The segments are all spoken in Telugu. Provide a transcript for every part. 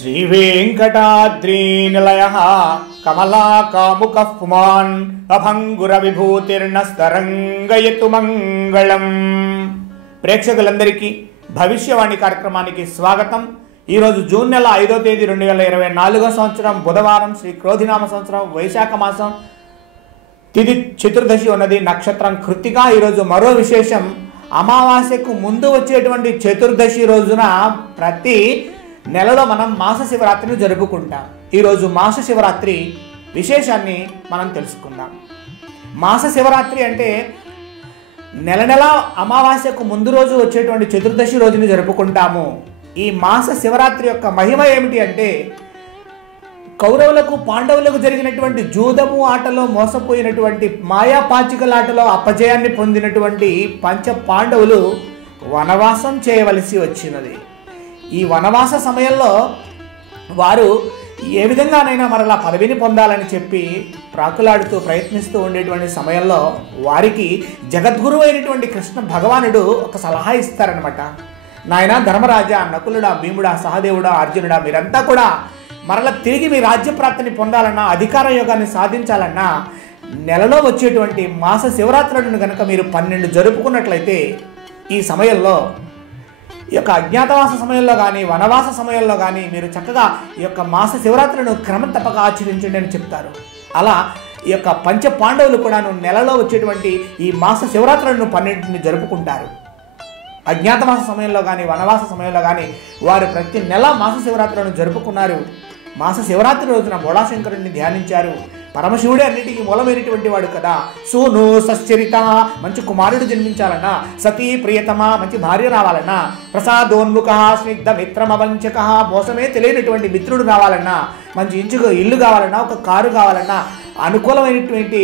శ్రీవేంకటాద్రీనిలయః కమలాకాముకః పుమాన్ అభంగుర విభూతిర్నస్తరంగయతు మంగళం. ప్రేక్షకులందరికీ భవిష్యవాణి కార్యక్రమానికి స్వాగతం. ఈరోజు జూన్ నెల 5వ తేదీ 2024 సంవత్సరం బుధవారం, శ్రీ క్రోధినామ సంవత్సరం వైశాఖ మాసం, తిథి చతుర్దశి ఉన్నది, నక్షత్రం కృత్తిక. ఈరోజు మరో విశేషం, అమావాస్యకు ముందు వచ్చేటువంటి చతుర్దశి రోజున ప్రతి నెలలో మనం మాస శివరాత్రిని జరుపుకుంటాం. ఈరోజు మాస శివరాత్రి విశేషాన్ని మనం తెలుసుకుందాం. మాస శివరాత్రి అంటే నెల నెల అమావాస్యకు ముందు రోజు వచ్చేటువంటి చతుర్దశి రోజుని జరుపుకుంటాము. ఈ మాస శివరాత్రి యొక్క మహిమ ఏమిటి అంటే, కౌరవులకు పాండవులకు జరిగినటువంటి జూదము ఆటలో మోసపోయినటువంటి మాయాపాచికలాటలో అపజయాన్ని పొందినటువంటి పంచ పాండవులు వనవాసం చేయవలసి వచ్చినది. ఈ వనవాస సమయంలో వారు ఏ విధంగానైనా మరలా పదవిని పొందాలని చెప్పి ప్రాకులాడుతూ ప్రయత్నిస్తూ ఉండేటువంటి సమయంలో వారికి జగద్గురువు అయినటువంటి కృష్ణ భగవానుడు ఒక సలహా ఇస్తారనమాట. నాయన ధర్మరాజా, నకులుడా, భీముడా, సహదేవుడా, అర్జునుడా, మీరంతా కూడా మరలా తిరిగి మీ రాజ్యప్రాప్తిని పొందాలన్నా, అధికార యోగాన్ని సాధించాలన్నా నెలలో వచ్చేటువంటి మాస శివరాత్రులను కనుక మీరు 12 జరుపుకున్నట్లయితే ఈ సమయంలో, ఈ యొక్క అజ్ఞాతవాస సమయంలో కానీ వనవాస సమయంలో కానీ మీరు చక్కగా ఈ యొక్క మాస శివరాత్రులను క్రమం తప్పక ఆచరించండి అని చెప్తారు. అలా ఈ యొక్క పంచ పాండవులు కూడాను నెలలో వచ్చేటువంటి ఈ మాస శివరాత్రులను 12 జరుపుకుంటారు. అజ్ఞాతవాస సమయంలో కానీ వనవాస సమయంలో కానీ వారు ప్రతి నెల మాస శివరాత్రులను జరుపుకున్నారు. మాస శివరాత్రి రోజున బోళాశంకరుడిని ధ్యానించారు. పరమశివుడే అన్నిటికీ మూలమైనటువంటి వాడు కదా. సూను సశ్చరిత, మంచి కుమారుడు జన్మించాలన్నా, సతీ ప్రియతమ, మంచి భార్య రావాలన్నా, ప్రసాదోన్ముఖ స్నిగ్ధ మిత్రమవంచక, మోసమే తెలియనటువంటి మిత్రుడు రావాలన్నా, మంచి ఇల్లు కావాలన్నా, ఒక కారు కావాలన్నా, అనుకూలమైనటువంటి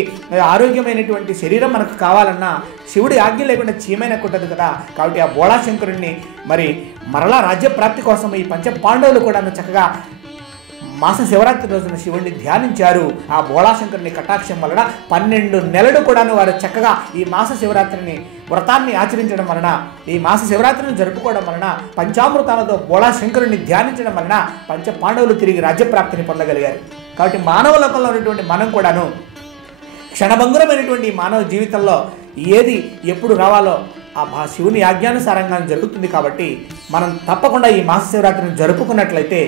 ఆరోగ్యమైనటువంటి శరీరం మనకు కావాలన్నా శివుడి ఆజ్ఞ లేకుండా చీమైన కుట్టదు కదా. కాబట్టి ఆ బోళాశంకరుడిని మరి మరలా రాజ్యప్రాప్తి కోసం ఈ పంచ పాండవులు కూడా చక్కగా మాస శివరాత్రి రోజున శివుడిని ధ్యానించారు. ఆ బోళాశంకరుని కటాక్షం వలన 12 నెలలు కూడాను వారు చక్కగా ఈ మాస శివరాత్రిని వ్రతాన్ని ఆచరించడం వలన, ఈ మాస శివరాత్రిని జరుపుకోవడం వలన, పంచామృతాలతో బోళాశంకరుని ధ్యానించడం వలన పంచ పాండవులు తిరిగి రాజ్యప్రాప్తిని పొందగలిగారు. కాబట్టి మానవ లోకంలో ఉన్నటువంటి మనం కూడాను క్షణభంగురమైనటువంటి మానవ జీవితంలో ఏది ఎప్పుడు రావాలో ఆ శివుని ఆజ్ఞానుసారంగా జరుగుతుంది. కాబట్టి మనం తప్పకుండా ఈ మాస శివరాత్రిని జరుపుకున్నట్లయితే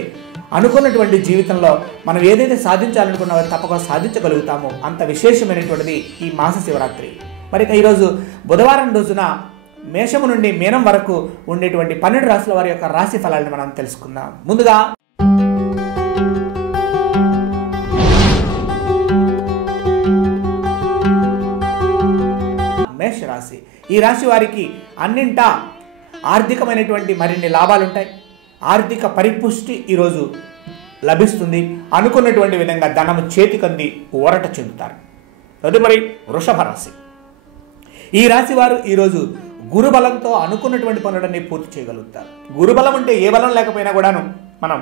అనుకున్నటువంటి జీవితంలో మనం ఏదైతే సాధించాలనుకున్నామో తప్పకుండా సాధించగలుగుతామో. అంత విశేషమైనటువంటిది ఈ మాస శివరాత్రి. మరి ఈరోజు బుధవారం రోజున మేషము నుండి మీనం వరకు ఉండేటువంటి 12 రాశుల వారి యొక్క రాశి ఫలాలను మనం తెలుసుకుందాం. ముందుగా మేషరాశి. ఈ రాశి వారికి అన్నింటా ఆర్థికమైనటువంటి మరిన్ని లాభాలుంటాయి. ఆర్థిక పరిపుష్టి ఈరోజు లభిస్తుంది. అనుకున్నటువంటి విధంగా ధనము చేతికంది ఊరట చెందుతారు. తదుపరి వృషభ రాశి. ఈ రాశి వారు ఈరోజు గురుబలంతో అనుకున్నటువంటి పనులన్నీ పూర్తి చేయగలుగుతారు. గురుబలం అంటే ఏ బలం లేకపోయినా కూడాను మనం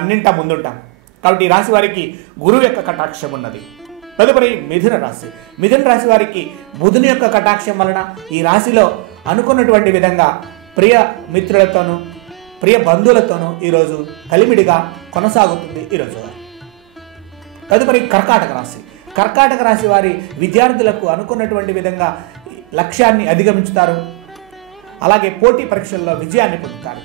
అన్నింటా ముందుంటాం. కాబట్టి ఈ రాశి వారికి గురువు యొక్క కటాక్షం ఉన్నది. తదుపరి మిథున రాశి. మిథున రాశి వారికి బుధుని యొక్క కటాక్షం వలన ఈ రాశిలో అనుకున్నటువంటి విధంగా ప్రియ మిత్రులతోనూ ప్రియ బంధువులతోనూ ఈరోజు కలిమిడిగా కొనసాగుతుంది ఈరోజు. తదుపరి కర్కాటక రాశి. కర్కాటక రాశి వారి విద్యార్థులకు అనుకున్నటువంటి విధంగా లక్ష్యాన్ని అధిగమించుతారు. అలాగే పోటీ పరీక్షల్లో విజయాన్ని పొందుతారు.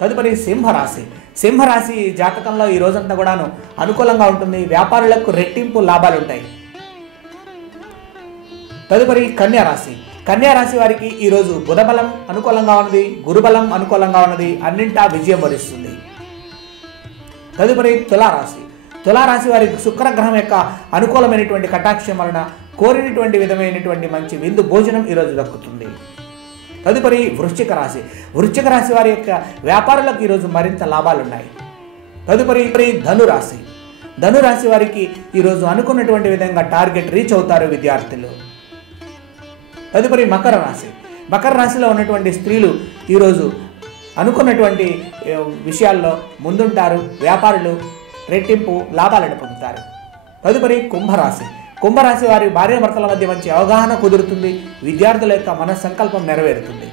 తదుపరి సింహరాశి. సింహరాశి జాతకంలో ఈ రోజంతా కూడాను అనుకూలంగా ఉంటుంది. వ్యాపారులకు రెట్టింపు లాభాలు ఉంటాయి. తదుపరి కన్యారాశి. కన్యారాశి వారికి ఈరోజు బుధబలం అనుకూలంగా ఉన్నది, గురుబలం అనుకూలంగా ఉన్నది, అన్నింటా విజయం వరిస్తుంది. తదుపరి తులారాశి. తులారాశి వారికి శుక్రగ్రహం యొక్క అనుకూలమైనటువంటి కటాక్షం వలన కోరినటువంటి విధమైనటువంటి మంచి విందు భోజనం ఈరోజు దక్కుతుంది. తదుపరి వృశ్చిక రాశి. వృశ్చిక రాశి వారి యొక్క వ్యాపారులకు ఈరోజు మరింత లాభాలు ఉన్నాయి. తదుపరి ధనురాశి. ధనురాశి వారికి ఈరోజు అనుకున్నటువంటి విధంగా టార్గెట్ రీచ్ అవుతారు విద్యార్థులు. తదుపరి మకర రాశి. మకర రాశిలో ఉన్నటువంటి స్త్రీలు ఈరోజు అనుకున్నటువంటి విషయాల్లో ముందుంటారు. వ్యాపారులు రెట్టింపు లాభాలను పొందుతారు. తదుపరి కుంభరాశి. కుంభరాశి వారి భార్యాభర్తల మధ్య మంచి అవగాహన కుదురుతుంది. విద్యార్థుల యొక్క మనస్సంకల్పం నెరవేరుతుంది.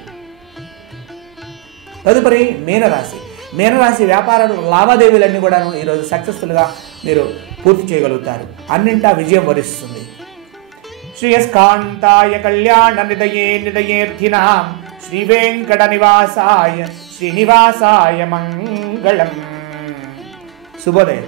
తదుపరి మీనరాశి. మీనరాశి వ్యాపార లావాదేవీలన్నీ కూడా ఈరోజు సక్సెస్ఫుల్గా మీరు పూర్తి చేయగలుగుతారు. అన్నింటా విజయం వరిస్తుంది. శ్రీయస్కాంతాయ కళ్యాణ నిదయేర్థినాం శ్రీ వెంకట నివాసాయ శ్రీనివాసాయ మంగళం. శుభోదయం.